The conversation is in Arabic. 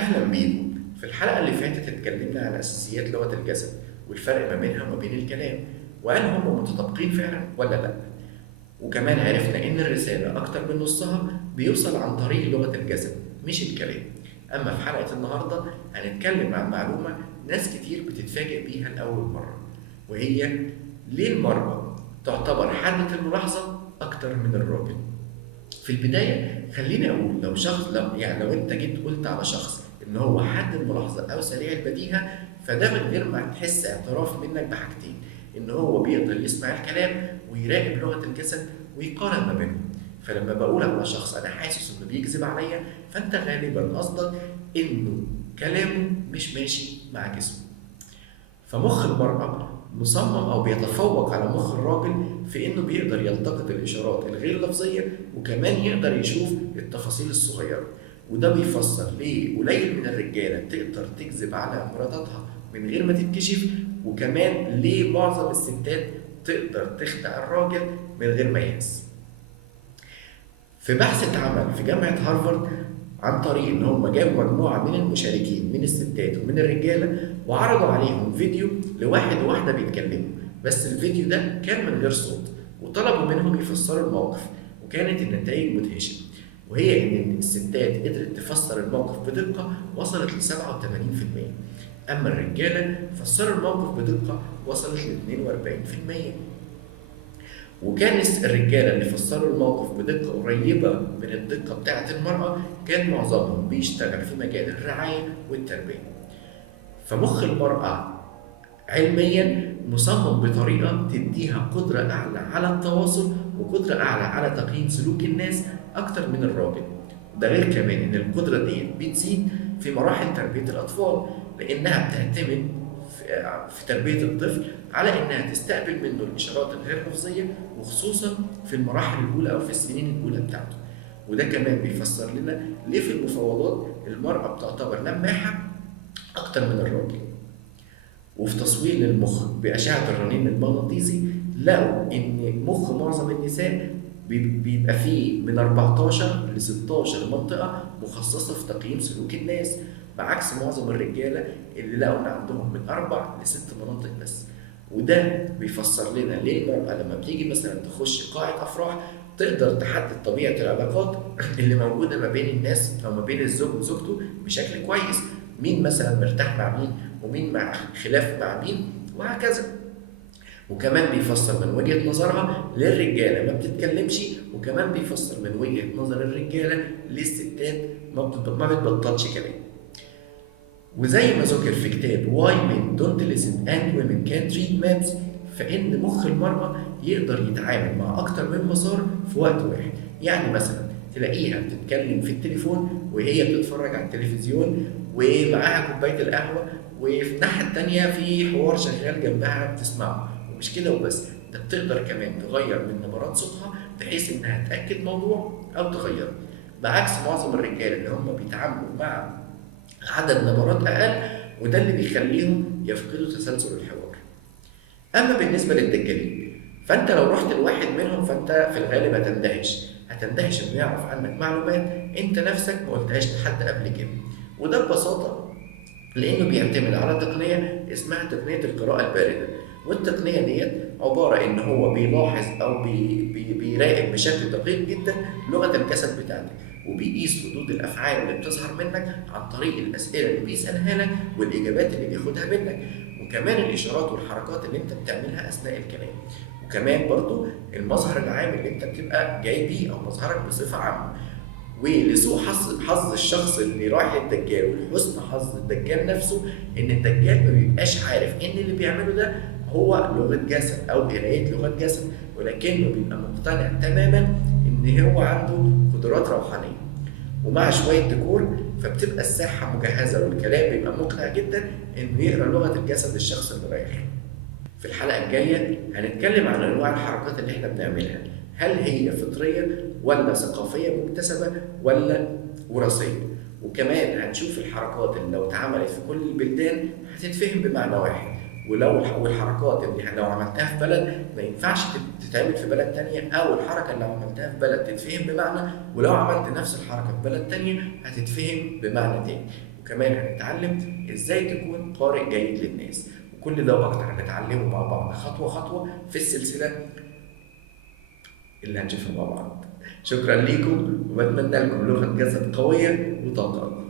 أهلا بيكم. في الحلقة اللي فاتت اتكلمنا عن أساسيات لغة الجسد والفرق ما بينها وما بين الكلام، وهل هم متطابقين فعلا ولا لأ. وكمان عرفنا إن الرسالة أكتر من نصها بيوصل عن طريق لغة الجسد مش الكلام. أما في حلقة النهاردة هنتكلم عن معلومة ناس كتير بتتفاجئ بيها لأول مرة، وهي ليه المرأة تعتبر حادة الملاحظة أكتر من الراجل. في البداية خليني أقول لو أنت جيت قلت على شخص إن هو حاد الملاحظة أو سريع البديهة، فده من غير ما تحس اعتراف منك بحاجتين: إن هو بيقدر يسمع الكلام ويراقب لغة الجسد ويقارن ما بينهم. فلما بقول على شخص أنا حاسس إنه بيكذب عليا، فأنت غالبا قصدك إنه كلامه مش ماشي مع جسمه. فمخ المرأة مصمم أو بيتفوق على مخ الراجل في إنه بيقدر يلتقط الإشارات الغير لفظية، وكمان يقدر يشوف التفاصيل الصغيرة. وده بيفسر ليه قليل من الرجالة تقدر تكذب على مراتاتها من غير ما تتكشف، وكمان ليه معظم الستات تقدر تخدع الراجل من غير ما يحس. في بحث اتعمل في جامعة هارفارد عن طريق إن هم جابوا مجموعة من المشاركين من الستات ومن الرجالة، وعرضوا عليهم فيديو لواحد وواحدة بيتكلموا، بس الفيديو ده كان من غير صوت، وطلبوا منهم يفسروا الموقف. وكانت النتائج مدهشة، وهي إن الستات قدرت تفسر الموقف بدقة وصلت ل 87%، أما الرجالة فسروا الموقف بدقة وصلت ل 42%. وكان الرجاله اللي فسروا الموقف بدقه قريبه من الدقه بتاعه المراه كان معظمهم بيشتغل في مجال الرعايه والتربيه. فمخ المراه علميا مصمم بطريقه تديها قدره اعلى على التواصل وقدره اعلى على تقييم سلوك الناس اكتر من الراجل. ده غير كمان ان القدره دي بتزيد في مراحل تربيه الاطفال، لانها بتعتمد في تربيه الطفل على انها تستقبل منه الاشارات الغير لفظيه، وخصوصا في المراحل الاولى او في السنين الاولى بتاعته. وده كمان بيفسر لنا ليه في المفاوضات المراه بتعتبر لماحه اكتر من الراجل. وفي تصوير للمخ بأشعة الرنين المغناطيسي لقوا إن مخ معظم النساء بيبقى فيه من 14 ل 16 منطقة مخصصة في تقييم سلوك الناس، بعكس معظم الرجالة اللي لقوا إن عندهم من 4 ل 6 مناطق بس. وده بيفسر لنا ليه المرأة لما بتيجي مثلا تخش قاعة أفراح تقدر تحدد طبيعة العلاقات اللي موجودة ما بين الناس أو ما بين الزوج وزوجته بشكل كويس، مين مثلا مرتاح مع مين ومين مع خلاف مع مين وهكذا. وكمان بيفسر من وجهة نظرها للرجالة ما بتتكلمش، وكمان بيفسر من وجهة نظر الرجالة للستات ما بتبطلش كلام. وزي ما ذكر في كتاب Why Men Don't Listen and Women Can't Read Maps، فإن مخ المرأة يقدر يتعامل مع أكتر من مسار في وقت واحد. يعني مثلا تلاقيها بتتكلم في التليفون وهي بتتفرج على التلفزيون ومعاها كوباية القهوة، وفي الناحية التانية في حوار شغال جنبها بتسمعه. ومش كده وبس، ده بتقدر كمان تغير من نبرات صوتها بحيث إنها تأكد موضوع أو تغيره، بعكس معظم الرجال اللي هم بيتعاملوا مع عدد نبرات أقل، وده اللي بيخليهم يفقدوا تسلسل الحوار. أما بالنسبة للدجالين، فأنت لو رحت لواحد منهم فأنت في الغالب هتندهش إنه يعرف عنك معلومات أنت نفسك ما قلتهاش لحد قبل كده. وده ببساطة لأنه بيعتمد على تقنية اسمها تقنية القراءة الباردة. والتقنية ديت عبارة إن هو بيلاحظ أو بيراقب بشكل دقيق جدا لغة الجسد بتاعتك، وبيقيس ردود الأفعال اللي بتظهر منك عن طريق الأسئلة اللي بيسألها لك والإجابات اللي بياخدها منك، وكمان الإشارات والحركات اللي أنت بتعملها أثناء الكلام، وكمان برضو المظهر العام اللي أنت بتبقى جاي بيه أو مظهرك بصفة عامة. ولسوء حظ الشخص اللي رايح للدجال ولحسن حظ الدجال نفسه ان الدجال ما بيبقاش عارف ان اللي بيعمله ده هو لغه جسد او قرايه لغه جسد، ولكنه بيبقى مقتنع تماما ان هو عنده قدرات روحانيه ومع شويه ديكور، فبتبقى الساحه مجهزه والكلام بيبقى مقنع جدا انه يقرا لغه الجسد الشخص اللي رايح. في الحلقة الجاية هنتكلم عن أنواع الحركات اللي احنا بنعملها، هل هي فطرية ولا ثقافية مكتسبة ولا وراثية. وكمان هنشوف الحركات اللي لو اتعملت في كل البلدان هتتفهم بمعنى واحد، والحركات اللي لو عملتها في بلد ما ينفعش تتعمل في بلد تانية، أو الحركة اللي عملتها في بلد تتفهم بمعنى ولو عملت نفس الحركة في بلد تانية هتتفهم بمعنى تاني. وكمان هنتعلم ازاي تكون قارئ جيد للناس. وكل ده واكتر هنتعلمه مع بعض خطوة خطوة في السلسلة اللي هنشوفها مع بعض. شكرا ليكم، وبتمنى لكم لغة جسد قوية وطاقة.